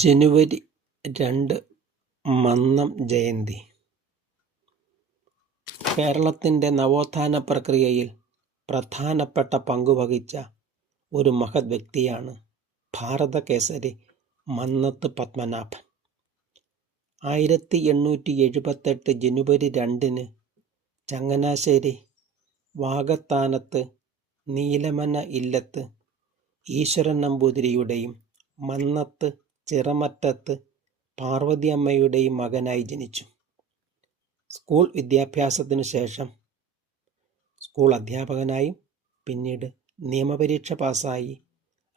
ജനുവരി 2 മന്നം ജയന്തി. കേരളത്തിൻ്റെ നവോത്ഥാന പ്രക്രിയയിൽ പ്രധാനപ്പെട്ട പങ്കുവഹിച്ച ഒരു മഹത് വ്യക്തിയാണ് ഭാരതകേസരി മന്നത്ത് പത്മനാഭൻ. 1878 ജനുവരി 2 ചങ്ങനാശ്ശേരി വാകത്താനത്ത് നീലമന ഇല്ലത്ത് ഈശ്വരൻ നമ്പൂതിരിയുടെയും മന്നത്ത് ചിറമറ്റത്ത് പാർവതിയമ്മയുടെയും മകനായി ജനിച്ചു. സ്കൂൾ വിദ്യാഭ്യാസത്തിനു ശേഷം സ്കൂൾ അധ്യാപകനായും പിന്നീട് നിയമപരീക്ഷ പാസ്സായി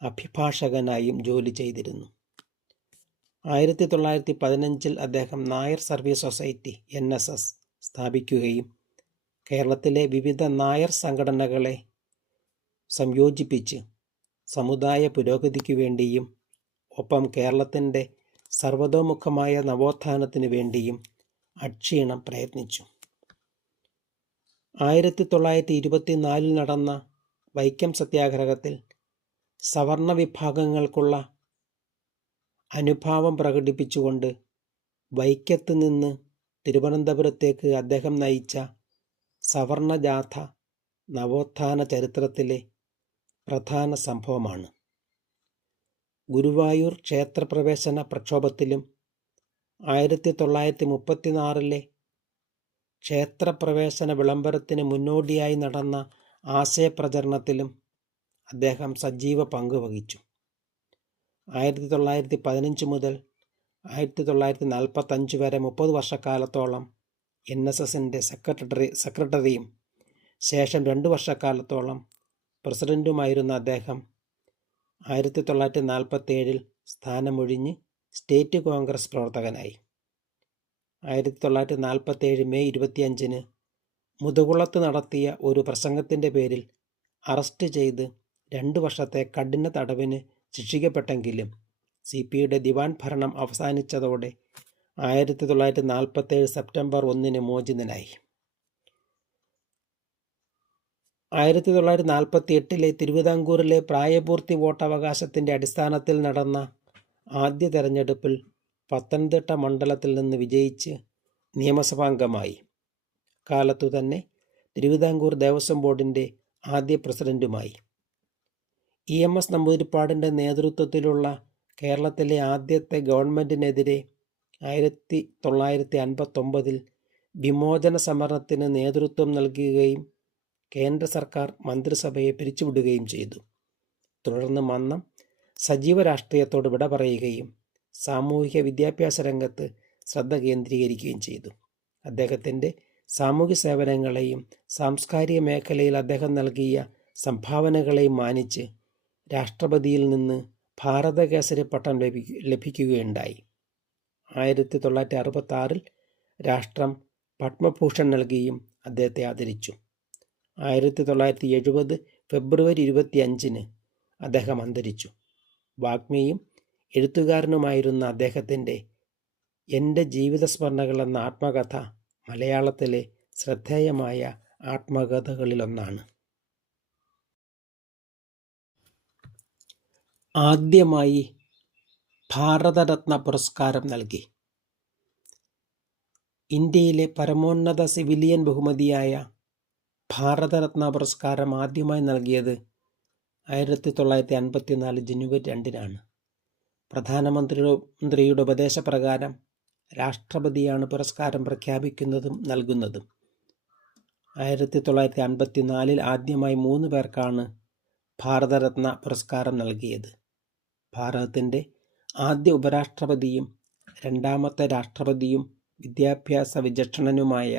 അഭിഭാഷകനായും ജോലി ചെയ്തിരുന്നു. 1915 അദ്ദേഹം നായർ സർവീസ് സൊസൈറ്റി NSS സ്ഥാപിക്കുകയും കേരളത്തിലെ വിവിധ നായർ സംഘടനകളെ സംയോജിപ്പിച്ച് സമുദായ പുരോഗതിക്കു വേണ്ടിയും ഒപ്പം കേരളത്തിൻ്റെ സർവതോമുഖമായ നവോത്ഥാനത്തിനു വേണ്ടിയും അക്ഷീണം പ്രയത്നിച്ചു. 1924 നടന്ന വൈക്കം സത്യാഗ്രഹത്തിൽ സവർണ വിഭാഗങ്ങൾക്കുള്ള അനുഭാവം പ്രകടിപ്പിച്ചുകൊണ്ട് വൈക്കത്ത് നിന്ന് തിരുവനന്തപുരത്തേക്ക് അദ്ദേഹം നയിച്ച സവർണ ജാഥ നവോത്ഥാന ചരിത്രത്തിലെ പ്രധാന സംഭവമാണ്. ഗുരുവായൂർ ക്ഷേത്രപ്രവേശന പ്രക്ഷോഭത്തിലും 1936 ക്ഷേത്രപ്രവേശന വിളംബരത്തിന് മുന്നോടിയായി നടന്ന ആശയപ്രചരണത്തിലും അദ്ദേഹം സജീവ പങ്ക് വഹിച്ചു. 1915 മുതൽ 1945 വരെ 30 വർഷക്കാലത്തോളം NSSൻ്റെ സെക്രട്ടറിയും ശേഷം 2 വർഷക്കാലത്തോളം പ്രസിഡന്റുമായിരുന്ന അദ്ദേഹം 1947 സ്ഥാനമൊഴിഞ്ഞ് സ്റ്റേറ്റ് കോൺഗ്രസ് പ്രവർത്തകനായി. 1947 മെയ് 25 മുതുകുളത്ത് നടത്തിയ ഒരു പ്രസംഗത്തിൻ്റെ പേരിൽ അറസ്റ്റ് ചെയ്ത് 2 വർഷത്തെ കഠിന തടവിന് ശിക്ഷിക്കപ്പെട്ടെങ്കിലും CPയുടെ ദിവാൻ ഭരണം അവസാനിച്ചതോടെ 1947 സെപ്റ്റംബർ 1 മോചിതനായി. 1948 തിരുവിതാംകൂറിലെ പ്രായപൂർത്തി വോട്ടവകാശത്തിൻ്റെ അടിസ്ഥാനത്തിൽ നടന്ന ആദ്യ തെരഞ്ഞെടുപ്പിൽ പത്തനംതിട്ട മണ്ഡലത്തിൽ നിന്ന് വിജയിച്ച് നിയമസഭാംഗമായി. കാലത്തു തന്നെ തിരുവിതാംകൂർ ദേവസ്വം ബോർഡിൻ്റെ ആദ്യ പ്രസിഡന്റുമായി. EMS നമ്പൂതിരിപ്പാടിൻ്റെ നേതൃത്വത്തിലുള്ള കേരളത്തിലെ ആദ്യത്തെ ഗവൺമെൻറ്റിനെതിരെ 1959 വിമോചന സമരത്തിന് നേതൃത്വം നൽകുകയും കേന്ദ്ര സർക്കാർ മന്ത്രിസഭയെ പിരിച്ചുവിടുകയും ചെയ്തു. തുടർന്ന് മന്നം സജീവ രാഷ്ട്രീയത്തോട് വിട പറയുകയും സാമൂഹിക വിദ്യാഭ്യാസ രംഗത്ത് ശ്രദ്ധ കേന്ദ്രീകരിക്കുകയും ചെയ്തു. അദ്ദേഹത്തിൻ്റെ സാമൂഹ്യ സേവനങ്ങളെയും സാംസ്കാരിക മേഖലയിൽ അദ്ദേഹം നൽകിയ സംഭാവനകളെയും മാനിച്ച് രാഷ്ട്രപതിയിൽ നിന്ന് ഭാരതകേസരി പട്ടം ലഭിക്കുകയുണ്ടായി. 1966 രാഷ്ട്രം പത്മഭൂഷൺ നൽകിയും അദ്ദേഹത്തെ ആദരിച്ചു. 1970 ഫെബ്രുവരി 25 അദ്ദേഹം അന്തരിച്ചു. വാഗ്മിയും എഴുത്തുകാരനുമായിരുന്ന അദ്ദേഹത്തിൻ്റെ എൻ്റെ ജീവിതസ്മരണകൾ എന്ന ആത്മകഥ മലയാളത്തിലെ ശ്രദ്ധേയമായ ആത്മകഥകളിലൊന്നാണ്. ആദ്യമായി ഭാരതരത്ന പുരസ്കാരം നൽകി. ഇന്ത്യയിലെ പരമോന്നത സിവിലിയൻ ബഹുമതിയായ ഭാരതരത്ന പുരസ്കാരം ആദ്യമായി നൽകിയത് 1954 ജനുവരി 2 പ്രധാനമന്ത്രിയുടെ ഉപദേശപ്രകാരം രാഷ്ട്രപതിയാണ് പുരസ്കാരം പ്രഖ്യാപിക്കുന്നതും നൽകുന്നതും. 1954 ആദ്യമായി 3 പേർക്കാണ് ഭാരതരത്ന പുരസ്കാരം നൽകിയത്. ഭാരതത്തിൻ്റെ ആദ്യ ഉപരാഷ്ട്രപതിയും രണ്ടാമത്തെ രാഷ്ട്രപതിയും വിദ്യാഭ്യാസ വിചക്ഷണനുമായ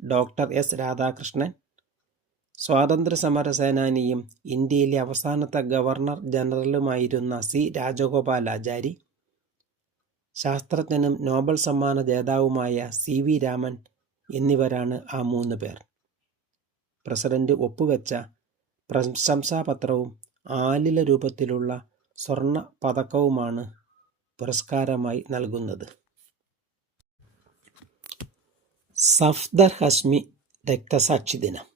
ഡോക്ടർ S രാധാകൃഷ്ണൻ, സ്വാതന്ത്ര്യസമര സേനാനിയും ഇന്ത്യയിലെ അവസാനത്തെ ഗവർണർ ജനറലുമായിരുന്ന C രാജഗോപാലാചാരി, ശാസ്ത്രജ്ഞനും നോബൽ സമ്മാന ജേതാവുമായ CV രാമൻ എന്നിവരാണ് ആ 3 പേർ. പ്രസിഡന്റ് ഒപ്പുവെച്ച പ്രശംസാപത്രവും ആലില രൂപത്തിലുള്ള സ്വർണ്ണ പതക്കവുമാണ് പുരസ്കാരമായി നൽകുന്നത്. സഫ്ദർ ഹഷ്മി രക്തസാക്ഷി ദിനം.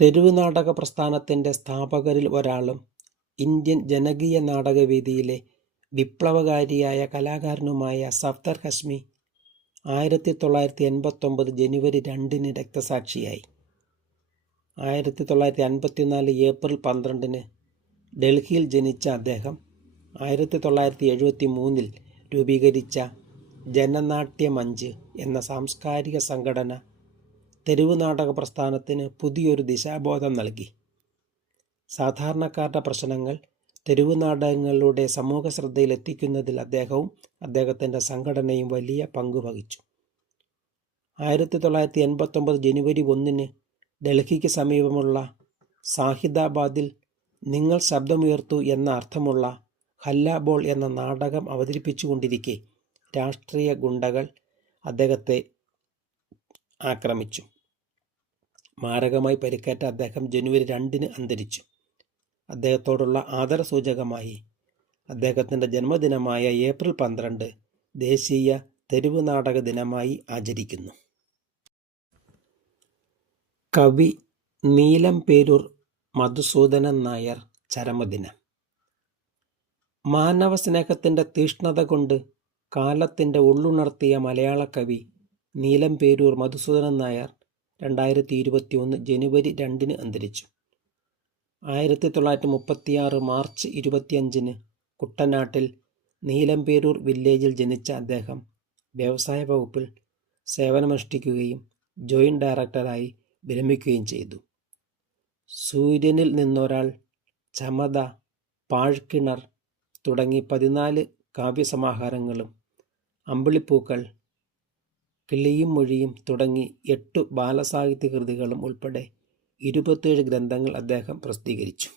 തെരുവ് നാടക പ്രസ്ഥാനത്തിൻ്റെ സ്ഥാപകരിൽ ഒരാളും ഇന്ത്യൻ ജനകീയ നാടകവേദിയിലെ വിപ്ലവകാരിയായ കലാകാരനുമായ സഫ്ദർ ഹഷ്മി 1989 ജനുവരി 2 രക്തസാക്ഷിയായി. 1954 ഏപ്രിൽ 12 ഡൽഹിയിൽ ജനിച്ച അദ്ദേഹം 1973 രൂപീകരിച്ച ജനനാട്യമഞ്ച് എന്ന സാംസ്കാരിക സംഘടന തെരുവ് നാടക പ്രസ്ഥാനത്തിന് പുതിയൊരു ദിശാബോധം നൽകി. സാധാരണക്കാരുടെ പ്രശ്നങ്ങൾ തെരുവ് നാടകങ്ങളിലൂടെ സമൂഹ ശ്രദ്ധയിലെത്തിക്കുന്നതിൽ അദ്ദേഹവും അദ്ദേഹത്തിൻ്റെ സംഘടനയും വലിയ പങ്കുവഹിച്ചു. 1989 ജനുവരി 1 ഡൽഹിക്ക് സമീപമുള്ള സാഹിദാബാദിൽ നിങ്ങൾ ശബ്ദമുയർത്തു എന്ന അർത്ഥമുള്ള ഹല്ല ബോൾ എന്ന നാടകം അവതരിപ്പിച്ചുകൊണ്ടിരിക്കെ രാഷ്ട്രീയ ഗുണ്ടകൾ അദ്ദേഹത്തെ ആക്രമിച്ചു. മാരകമായി പരിക്കേറ്റ അദ്ദേഹം ജനുവരി 2 അന്തരിച്ചു. അദ്ദേഹത്തോടുള്ള ആദരസൂചകമായി അദ്ദേഹത്തിൻ്റെ ജന്മദിനമായ ഏപ്രിൽ 12 ദേശീയ തെരുവ് നാടക ദിനമായി ആചരിക്കുന്നു. കവി നീലംപേരൂർ മധുസൂദനൻ നായർ ചരമദിനം. മാനവസ്നേഹത്തിൻ്റെ തീഷ്ണത കൊണ്ട് കാലത്തിൻ്റെ ഉള്ളുണർത്തിയ മലയാള കവി നീലംപേരൂർ മധുസൂദനൻ നായർ 2021 ജനുവരി 2 അന്തരിച്ചു. 1936 മാർച്ച് 25 കുട്ടനാട്ടിൽ നീലംപേരൂർ വില്ലേജിൽ ജനിച്ച അദ്ദേഹം വ്യവസായ വകുപ്പിൽ സേവനമനുഷ്ഠിക്കുകയും ജോയിൻ്റ് ഡയറക്ടറായി വിരമിക്കുകയും ചെയ്തു. സൂര്യനിൽ നിന്നൊരാൾ, ചമത, പാഴ്ക്കിണർ തുടങ്ങി 14 കാവ്യസമാഹാരങ്ങളും അമ്പിളിപ്പൂക്കൾ, കിളിയും മൊഴിയും തുടങ്ങി 8 ബാലസാഹിത്യ കൃതികളും ഉൾപ്പെടെ 27 ഗ്രന്ഥങ്ങൾ അദ്ദേഹം പ്രസിദ്ധീകരിച്ചു.